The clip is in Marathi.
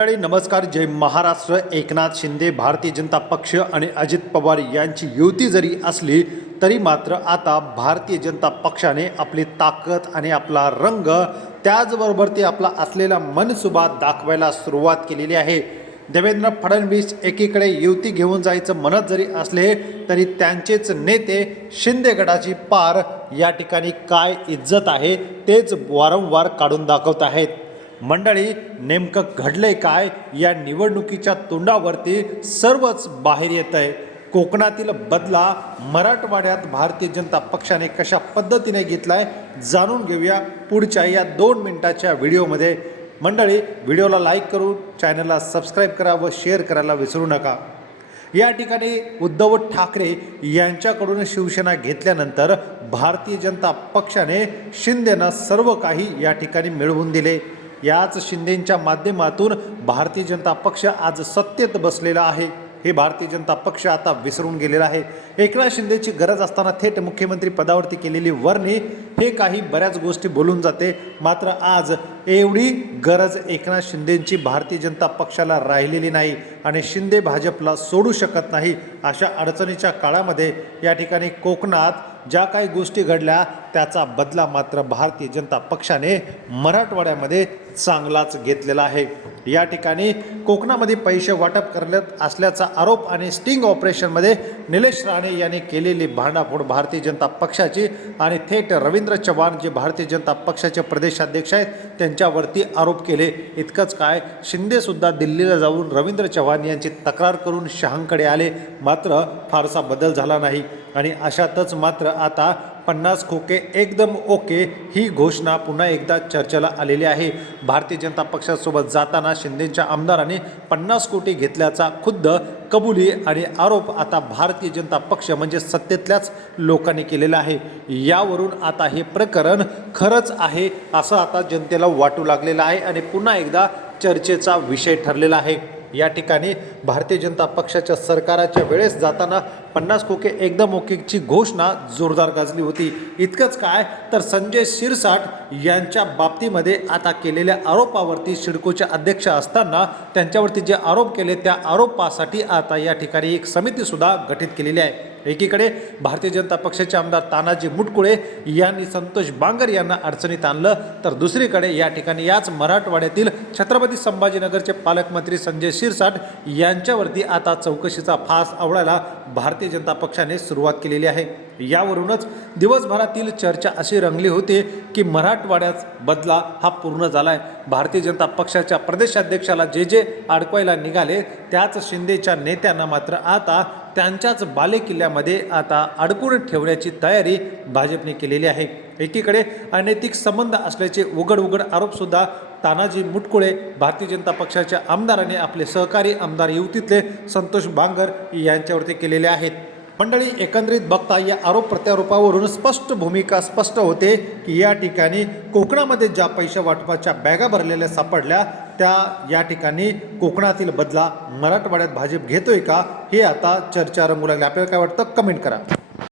मंडळी, नमस्कार. जय महाराष्ट्र. एकनाथ शिंदे भारतीय जनता पक्ष आणि अजित पवार यांची युती जरी असली तरी मात्र आता भारतीय जनता पक्षाने आपली ताकद आणि आपला रंग त्याचबरोबर ते आपला असलेला मनसुबा दाखवायला सुरुवात केलेली आहे. देवेंद्र फडणवीस एकीकडे युती घेऊन जायचं म्हणत जरी असले तरी त्यांचेच नेते शिंदे गटाची पार या ठिकाणी काय इज्जत आहे तेच वारंवार काढून दाखवत आहेत. मंडळी नेमकं घडलंय काय? या निवडणुकीच्या तोंडावरती सर्वच बाहेर येत आहे. कोकणातील बदला मराठवाड्यात भारतीय जनता पक्षाने कशा पद्धतीने घेतलाय जाणून घेऊया पुढच्या या दोन मिनिटाच्या व्हिडिओमध्ये. मंडळी व्हिडिओला लाईक करून चॅनलला सबस्क्राईब करा व शेअर करायला विसरू नका. या ठिकाणी उद्धव ठाकरे यांच्याकडून शिवसेना घेतल्यानंतर भारतीय जनता पक्षाने शिंदेना सर्व काही या ठिकाणी मिळवून दिले. याच शिंदेच्या माध्यमातून भारतीय जनता पक्ष आज सत्तेत बसलेला आहे. हे भारतीय जनता पक्ष आता विसरून गेलेला आहे. एकनाथ शिंदेची गरज असताना थेट मुख्यमंत्री पदावरती केलेली वर्णी हे काही बऱ्याच गोष्टी बोलून जाते. मात्र आज एवढी गरज एकनाथ शिंदेंची भारतीय जनता पक्षाला राहिलेली नाही आणि शिंदे भाजपला सोडू शकत नाही अशा अडचणीच्या काळामध्ये या ठिकाणी कोकणात ज्या काही गोष्टी घडल्या त्याचा बदला मात्र भारतीय जनता पक्षाने मराठवाड्यामध्ये चांगलाच घेतलेला आहे. या ठिकाणी कोकणामध्ये पैसे वाटप करण्यात असल्याचा आरोप आणि स्टिंग ऑपरेशनमध्ये निलेश राणे यांनी केलेली भांडाफोड भारतीय जनता पक्षाची आणि थेट रवींद्र चव्हाण जे भारतीय जनता पक्षाचे प्रदेशाध्यक्ष आहेत त्यांच्यावरती आरोप केले. इतकंच काय शिंदेसुद्धा दिल्लीला जाऊन रवींद्र चव्हाण यांची तक्रार करून शहांकडे आले. मात्र फारसा बदल झाला नाही. आणि अशातच मात्र आता पन्नास खोके एकदम ओके ही घोषणा पुन्हा एकदा चर्चेला आलेली आहे. भारतीय जनता पक्षासोबत जाताना शिंदेच्या आमदारांनी पन्नास कोटी घेतल्याचा खुद्द कबुली आणि आरोप आता भारतीय जनता पक्ष म्हणजे सत्तेतल्याच लोकांनी केलेला आहे. यावरून आता हे प्रकरण खरंच आहे असं आता जनतेला वाटू लागलेलं आहे आणि पुन्हा एकदा चर्चेचा विषय ठरलेला आहे. या ठिकाणी भारतीय जनता पक्षाच्या सरकाराच्या वेळेस जाताना पन्नास खोके एकदम ओकेची घोषणा जोरदार गाजली होती. इतकंच काय तर संजय शिरसाट यांच्या बाबतीमध्ये आता केलेल्या आरोपावरती शिडकोचे अध्यक्ष असताना त्यांच्यावरती जे आरोप केले त्या आरोपासाठी आता या ठिकाणी एक समितीसुद्धा गठीत केलेली आहे. एकीकडे भारतीय जनता पक्षाचे आमदार तानाजी मुटकुळे यांनी संतोष बांगर यांना अडचणीत आणलं तर दुसरीकडे या ठिकाणी याच मराठवाड्यातील छत्रपती संभाजीनगरचे पालकमंत्री संजय शिरसाट यांच्यावरती आता चौकशीचा फास आवडायला भारतीय जनता पक्षाने सुरुवात केलेली आहे. यावरूनच दिवसभरातील चर्चा अशी रंगली होती की मराठवाड्यात बदला हा पूर्ण झाला आहे भारतीय जनता पक्षाच्या प्रदेशाध्यक्षाला जे जे अडकवायला निघाले त्याच शिंदेच्या नेत्यांना मात्र आता त्यांच्याच बालेकिल्ल्यामध्ये आता अडकून ठेवण्याची तयारी भाजपने केलेली आहे. एकीकडे अनैतिक संबंध असल्याचे उघड उघड आरोपसुद्धा तानाजी मुटकुळे भारतीय जनता पक्षाच्या आमदाराने आपले सहकारी आमदार युवतीतले संतोष बांगर यांच्यावरती केलेले आहेत. मंडळी एकंदरीत बघता या आरोप प्रत्यारोपावरून स्पष्ट भूमिका स्पष्ट होते की या ठिकाणी कोकणामध्ये ज्या पैशा वाटपाच्या बॅगा भरलेल्या सापडल्या त्या या ठिकाणी कोकणातील बदला मराठवाड्यात भाजप घेतोय का हे आता चर्चा रंगू लागली. आपल्याला काय वाटतं? कमेंट करा.